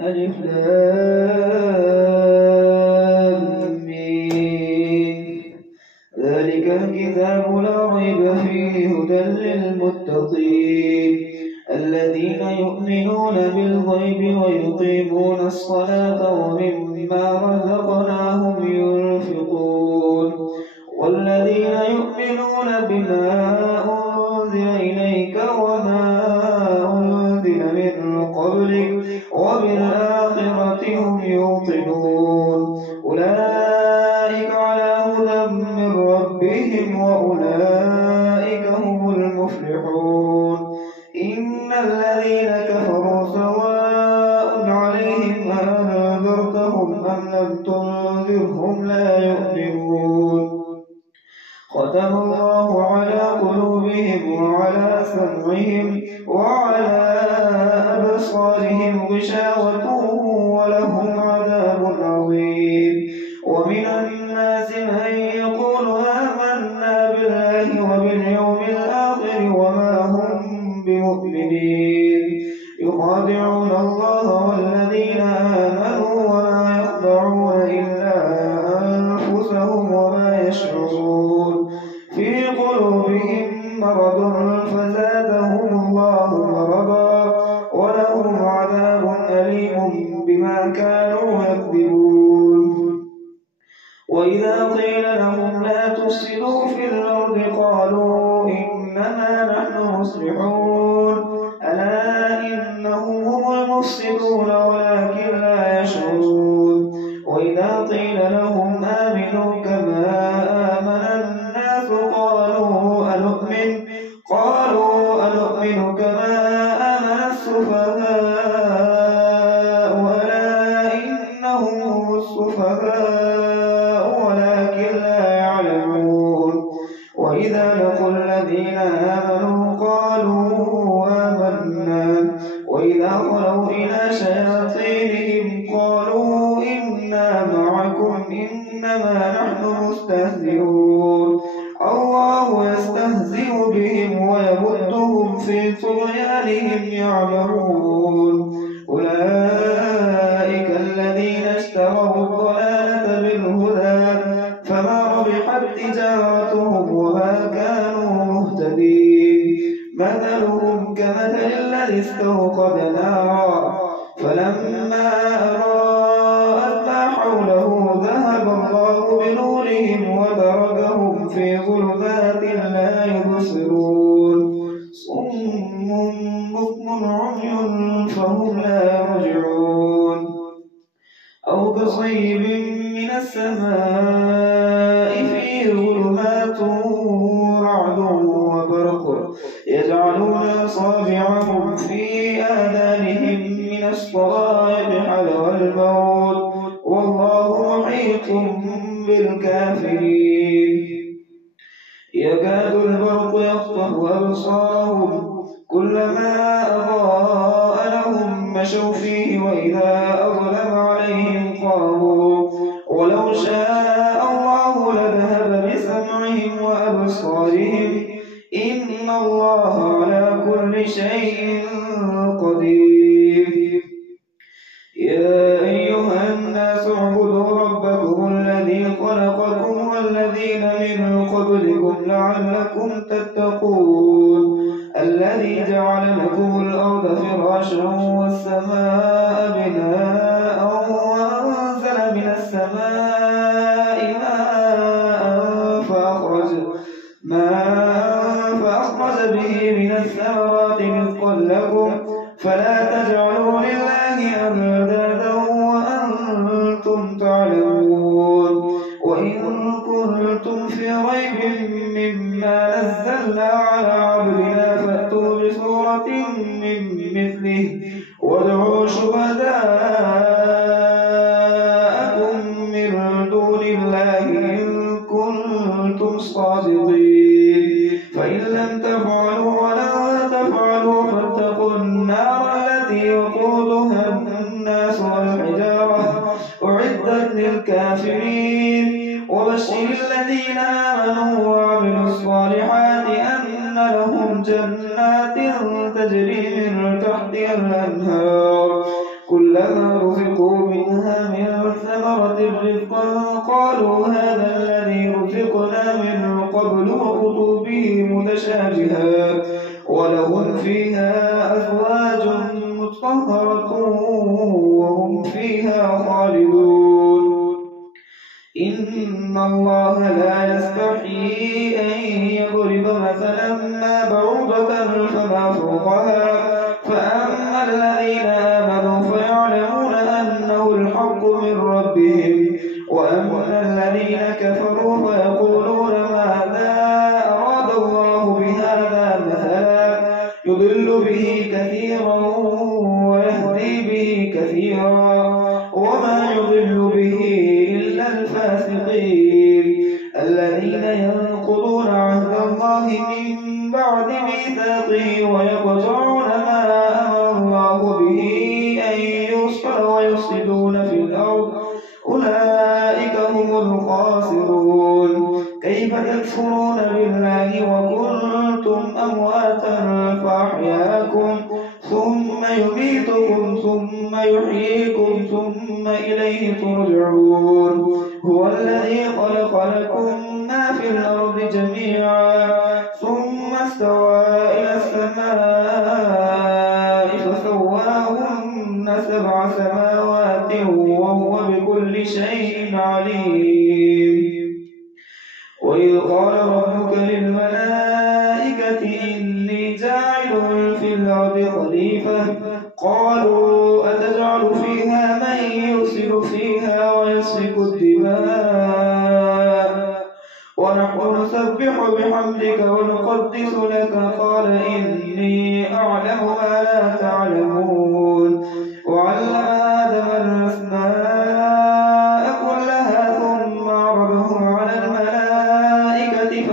ألف لام ميم. ذلك الكتاب لا ريب فيه هدى للمتقين الذين يؤمنون بالغيب ويقيمون الصلاة ومما رزقناهم ينفقون والذين يؤمنون بما أنزل إليك وما أنزل من قبلك وبالآخرة هم يوقنون أولئك على هدى من ربهم وأولئك هم المفلحون إن الذين كفروا سواء عليهم أأنذرتهم أم لم تنذرهم لا يؤمنون ختم الله على قلوبهم وعلى سمعهم وعلى أبصارهم غشاوة ولهم عذاب عظيم ومن الناس من يقول آمنا بالله وباليوم الآخر وما هم بمؤمنين يخادعون الله والذين آمنوا وما يخدعون إلا أنفسهم وما يشعرون في قلوبهم مرض فزادهم الله مرضا ولهم عذاب أليم بما كانوا يكذبون وإذا قيل لهم لا تفسدوا في الأرض قالوا إنما نحن مصلحون ألا إنهم هم المفسدون ولكن لا يشعرون وإذا قيل لهم آمنوا كما آمن الناس قالوا أنؤمن كما آمن السفهاء ألا إنهم هم السفهاء ولكن لا يعلمون وإذا لقوا الذين آمنوا قالوا آمنا وإذا خلوا إلى شياطينهم قالوا إنا معكم إنما نحن مستهزئون الله يستهزئ بهم ويمدهم في طغيانهم يعمهون أولئك الذين اشتروا الضلالة بالهدى فما ربحت تجارتهم وما كانوا مهتدين مثلهم كمثل الذي استوقد نارا فلما أضاءت ما حوله ذهب الله بنورهم وتركهم في ظلمات لا يبصرون صم بكم عمي فهم لا يرجعون أو كصيب من السماء فيه ظلمات رعد وبرق يجعلون أصابعهم في آذانهم من الصواعق حذر الموت والله محيط بالكافرين يكاد البرق يخطف أبصارهم كلما أضاء لهم مشوا فيه وإذا أظلم عليهم قاموا ولو شاء الله لذهب بسمعهم وأبصارهم إن الله على كل شيء قدير يا أيها الناس اعبدوا ربكم الذي خلقكم والذين من قبلكم لعلكم تتقون الذي جعل لكم الأرض فراشا والسماء بناء وأنزل من السماء ماء فأخرج به من الثمرات رزقا لكم فلا تجعلوا لله أندادا وأنتم تعلمون وإن كنتم في ريب مما نزلنا على عبدنا فأتوا بسورة من مثله وادعوا شهداءكم من دون الله إن كنتم صادقين فإن لم تفعلوا ولا تفعلوا فاتقوا النار التي وقودها الناس والحجارة أعدت للكافرين وبشر الذين آمنوا وعملوا الصالحات أن لهم جنات تجري من تحتها الأنهار كلما رزقا قالوا هذا الذي رزقنا من قبل وأتوا به متشابها ولهم فيها أزواج مطهرة وهم فيها خالدون إن الله لا يستحيي أن يضرب مثلا ما بعوضة فما فوقها فأما الذين آمنوا فيعلمون أنه الحق من ربهم وأما الذين كفروا فيقولون ماذا أراد الله بهذا مثلا يضل به كثيرا ويهدي به كثيرا وما يضل به إلا الفاسقين الذين ينقضون عهد الله من بعد ميثاقه ويقطعون ما أمر الله به أن يوصل ويفسدون في الأرض أولئك هم الخاسرون كيف تكفرون بالله وكنتم أمواتا فأحياكم ثم يميتكم ثم يحييكم ثم إليه ترجعون هو الذي خلق لكم ما في الأرض جميعا ثم استوى إلى السماء فسواهن 7 سماوات وهو بكل شيء عليم وإذ قال ربك للملائكة إني جاعل في الأرض خليفة قالوا أتجعل فيها من يفسد فيها ويسفك الدماء ونحن نسبح بحمدك ونقدس لك قال إني أعلم ما لا تعلمون وعلم آدم الأسماء كلها ثم عرضهم على الملائكة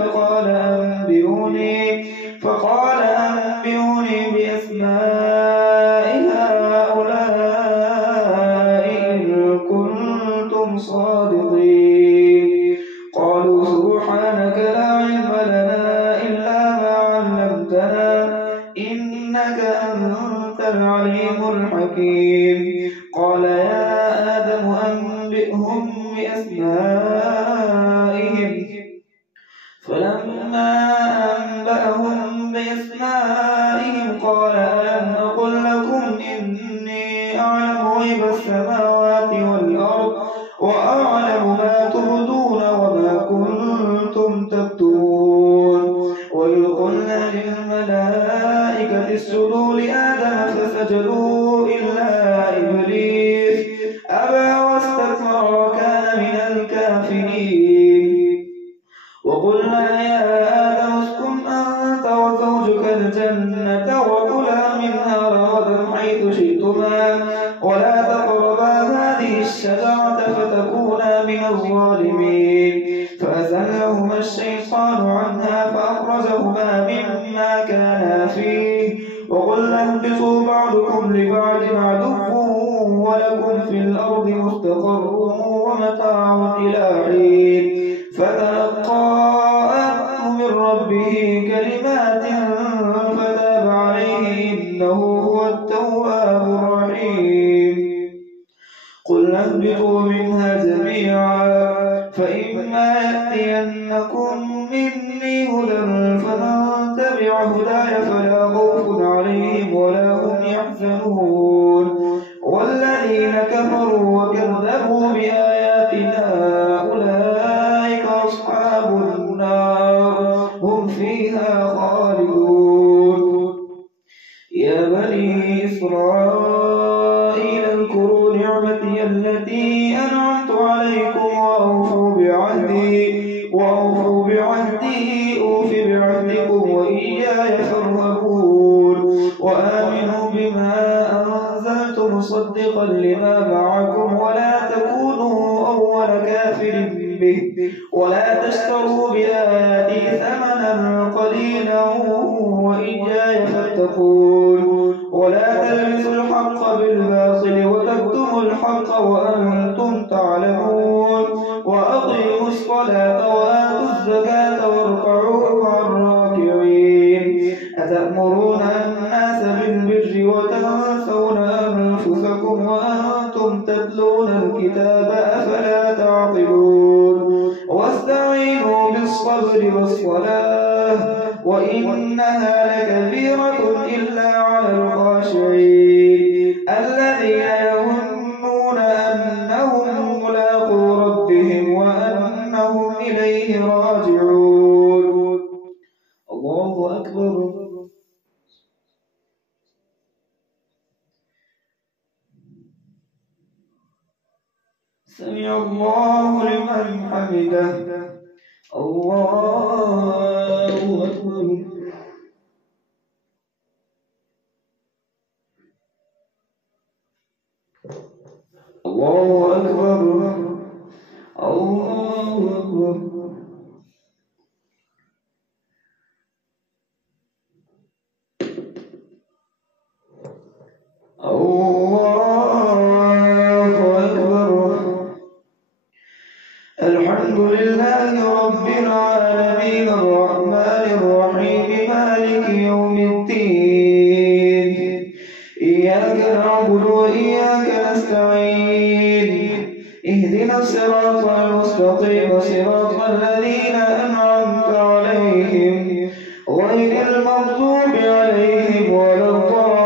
فقال أنبئوني بأسماء هؤلاء إن كنتم صادقين قالوا سبحانك لا علم لنا إلا ما علمتنا إنك أنت العليم الحكيم قال يا آدم أنبئهم بأسمائهم فلما أنبأهم بأسمائهم قال ألم أقل لكم إني أعلم غيب السماوات والأرض وأعلم ما تبدون وما كنتم تكتمون وإذ قلنا للملائكة اسجدوا لآدم فسجدوا إلا إبليس أبى واستكبر وكان من الكافرين وقلنا يا آدم اسكن أنت وزوجك الجنة وكلا منها رغدا حيث شئتما ولا تقربا هذه الشجرة فتكونا من الظالمين فأزلهما الشيطان عنها فأخرجهما مما كانا فيه وقلنا اهبطوا بعضكم لبعض عدو ولكم في الأرض مستقر ومتاع إلى حين فتلقى آدم من ربه كلمات فتاب عليه إنه هو التواب الرحيم قلنا اهبطوا منها جميعا فإما يأتينكم مني هدى فمن تبع هداي فلا خوف عليهم ولا هم يحزنون والذين كفروا وكذبوا بآياتنا أولئك أصحاب النار هم فيها خالدون يا بني إسرائيل اذكروا نعمتي التي أنعمت عليكم وأوفوا بعهدي أوف بعهدكم وإياي فارهبون وآمنوا بما أنزلت مصدقا لما معكم ولا تكونوا أول كافر به ولا تشتروا بآياتي ثمنا قليلا وإياي فاتقون ولا تلبسوا الحق بالباطل وتكتموا الحق وأنتم تعلمون وأقيموا الصلاة وآتوا الزكاة واركعوا مع الراكعين أتأمرون الناس بالبر وتنسون أنفسكم وأنتم وأنتم تتلون الكتاب أفلا تعقلون واستعينوا بالصبر والصلاة وإنها لكبيرة إلا على الخاشعين الذين يظنون أنهم ملاقو ربهم وأنهم إليه راجعون. الله أكبر. سمع الله لمن حمده. الله أكبر. الله أكبر. الله أكبر. الحمد لله رب العالمين الرحمن الرحيم مالك يوم الدين إياك نعبد وإياك نستعين اهدنا الصراط المستقيم صراط الذين أنعمت عليهم غير المغضوب عليهم ولا الضالين.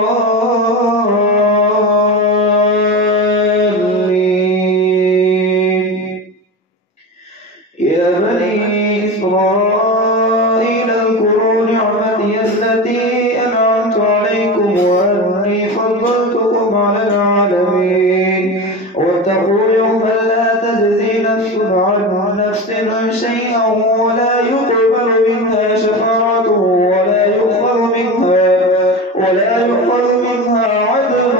يا بني إسرائيل اذكروا نعمتي التي أنعمت عليكم وأني فضلتكم على العالمين واتقوا يوما لا تجزي نفس عن نفس شيئا ولا يقبل منها شفاعة ولا يؤخذ منها عدل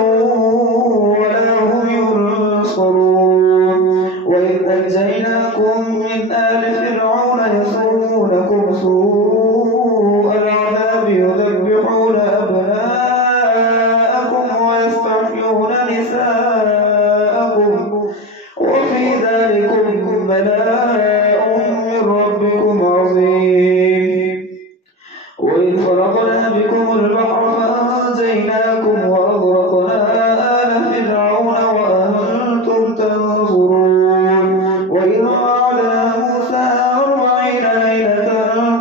ولا هم ينصرون. وإذ نجيناكم من آل فرعون يسومونكم سوء العذاب يذبحون أبناءكم ويستحيون نساءكم وفي ذلكم بلاء من ربكم عظيم. وإذ فرقنا بكم البحر فأنجيناكم وأغرقنا آل فرعون وأنتم تنظرون. وإذ وعدنا موسى 40 ليلة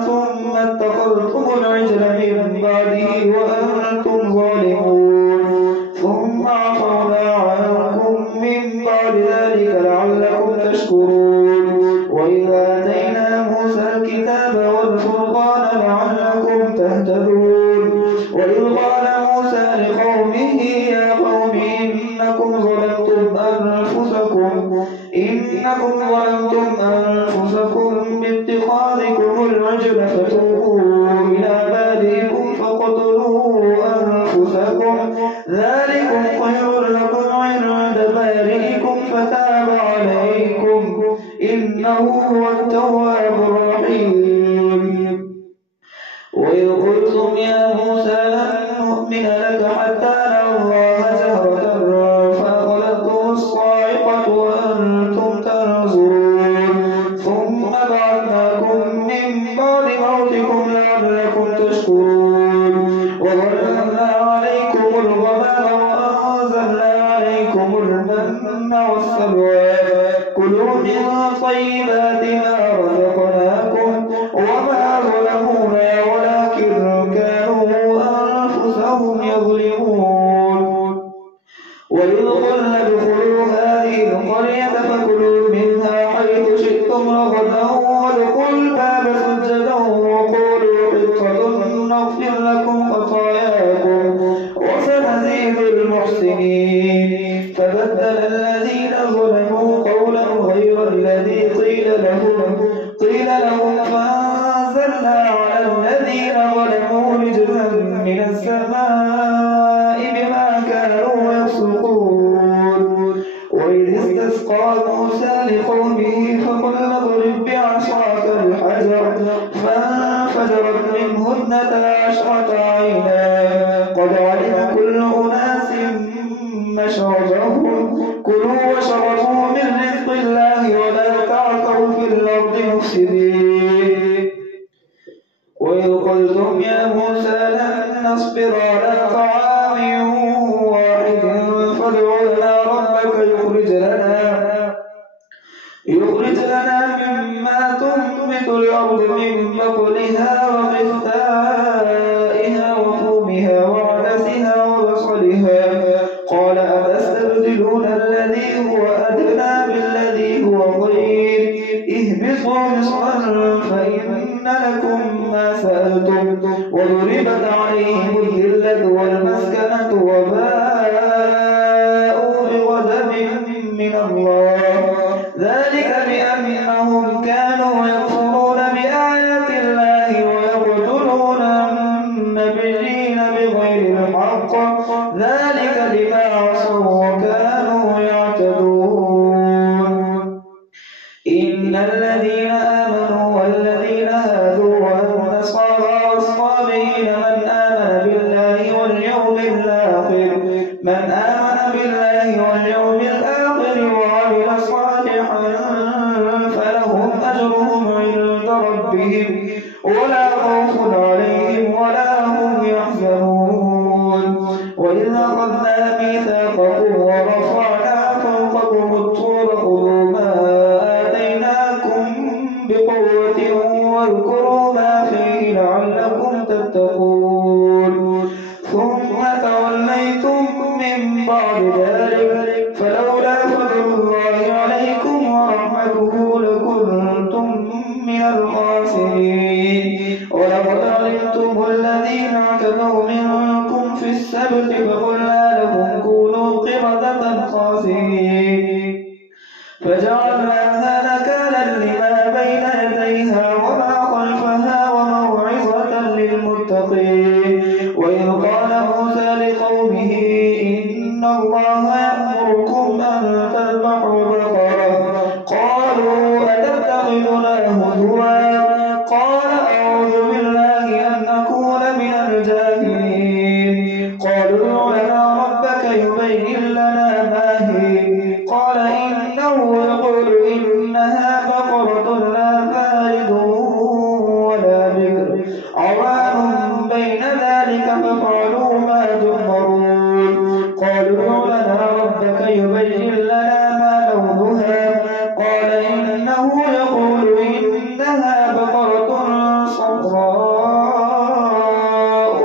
ثم اتخذتم العجل من بعده وأنتم ظالمون ثم عفونا عنكم من بعد ذلك لعلكم تشكرون. وإذ آتينا موسى الكتاب والفرقان لعلكم تهتدون. وإذ قال موسى لقومه يا قوم إنكم ظلمتم أنفسكم باتخاذكم العجل فتوبوا إلى بارئكم فاقتلوا أنفسكم ذلكم خير لكم عند بارئكم فتاب عليكم إنه هو التواب الرحيم. وإذ قلتم يا موسى لن نؤمن لك حتى نرى الله جهرة فأخذتكم الصاعقة وأنتم تنظرون ثم بعثناكم من بعد موتكم لعلكم تشكرون. وظللنا عليكم الغمام وأنزلنا عليكم المن والسلوى كلوا من طيبات ما رزقناكم وما ظلمونا ولكن كانوا أنفسهم يظلمون. وإذ قلنا ادخلوا هذه القرية فكلوا منها حيث شئتم رغدا وادخلوا الباب سجدا وقولوا حطة نغفر لكم خطاياكم وسنزيد المحسنين. فبدل الذين ظلموا قولا غير الذي قيل لهم فأنزلنا على الذين ظلموا رجزا من السماء بما كانوا يفسقون. وإذ استسقى موسى لقومه فقل اضرب بعصاك الحجر فانفجرت منه 12 عينا قد علم كل أناس مشربهم كلوا واشربوا من رزق الله ولا تعثوا في الأرض مفسدين. وإذ قلتم يا موسى لن نصبر على طعام واحد فادع لنا ربك يخرج لنا مما تنبت الأرض من بقلها وقثائها وفومها وعدسها وبصلها. قال أتستبدلون الذي هو أدنى بالذي هو خير اهبطوا مصرا فإن لكم ما سألتم وضربت عليهم الذلة والمسكنة وباءوا بغضب من الله ذلك بأنهم كانوا يكفرون بآيات الله ويقتلون النبيين بغير الحق ذلك بما عصوا وكانوا يعتدون. إن الذين آمنوا والذين هادوا والنصارى والصابئين من آمن بالله واليوم الآخر وعمل صالحا فلهم أجرهم عند ربهم ولا خوف عليهم ولا هم يحزنون. وإذ أخذنا ميثاقكم ورفعنا فوقكم الطور خذوا ما آتيناكم بقوة واذكروا ما فيه لعلكم تتقون. ثم توليتم من بعد ذلك فلولا فضل الله عليكم ورحمته لكنتم من الخاسرين. ولقد علمتم الذين اعتدوا منكم في السبت فقلنا لهم كونوا قردة خاسرين فجعلناها نكالا لما بين يديها وما خلفها وموعظة للمتقين. وإذ قال موسى لقومه إن الله يأمركم أن تذبحوا بقرة قالوا أتتخذنا هزوا قال أعوذ بالله أن أكون من الجاهلين. قالوا ادع لنا ربك يبين لنا ما هي قال إنه يقول إنها بقرة لا فارض ولا بكر عوان بين ذلك فافعلوا ما تؤمرون. قالوا ادع لنا ربك يبين لنا ما لونها قال إنه يقول إنها بقرة صفراء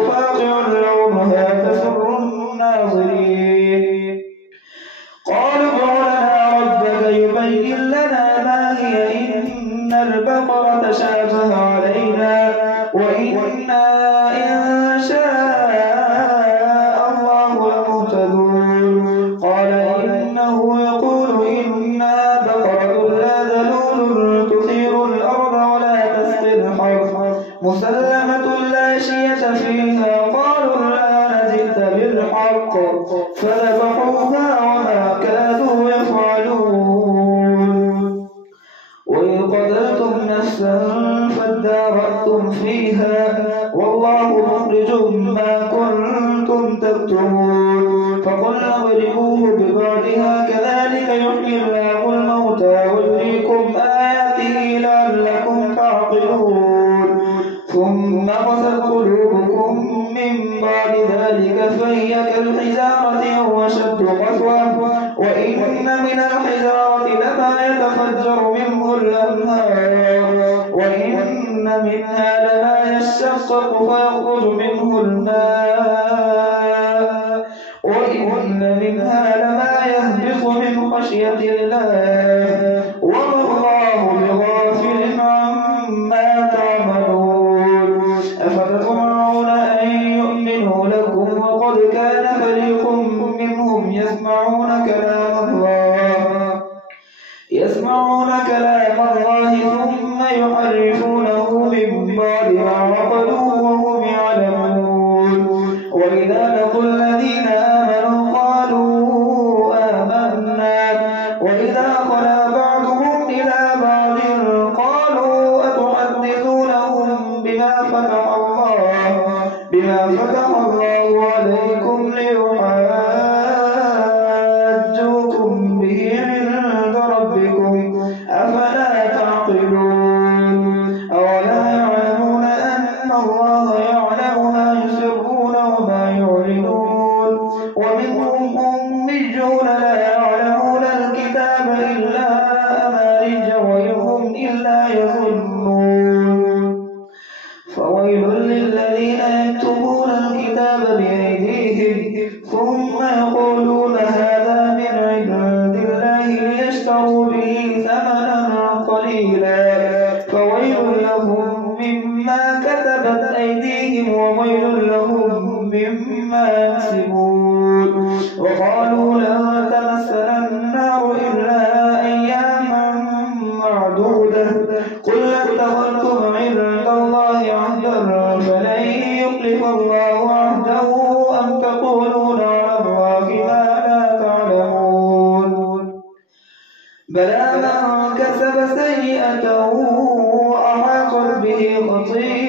فاقع لونها تسر الناظرين. قالوا ادع لنا ربك يبين لنا ما هي إن البقرة تشابه علينا وإنا إن شاء الله لمهتدون. قال إنه يقول إنها بقرة لا ذلول تثير الأرض ولا تسقي الحرث مسلمة لا شية فيها. قالوا الآن جئت بالحق فذبحوها وما كادوا يفعلون. وإذ قتلتم نفسا فادارأتم فيها والله مخرج ما كنتم تكتمون. فقلنا اضربوه ببعضها كذلك يحيي الله الموتى ويريكم آياته لعلكم تعقلون. ثم قست قلوبكم من بعد ذلك فهي كالحجارة أو أشد قسوة وإن من الحجارة لما يتفجر منه الأنهار وإن منها لما يشقق فيخرج منه الماء وإن منها لما يهبط من خشية الله وما الله بغافل عما تعملون. أفتطمعون أن يؤمنوا لكم وقد كان فريق منهم يسمعون كلام الله ثم يحرفونه من بعد ما عقلوه وهم يعلمون. وإذا لقوا الذين آمنوا قالوا آمنا وإذا خلا بعضهم إلى بعض قالوا أتحدثونهم بما فتح الله عليكم ليحاجوكم به عند ربكم أفلا تعقلون. أولا يعلمون أن الله يعلم ما يسرون وما يعلنون لن تمسنا النار إلا أياما معدودة قل اتخذتم عند الله عهدا فلن يخلف الله عهده أم تقولون على الله ما لا تعلمون بلى من كسب سيئة أحاطت به خطيئته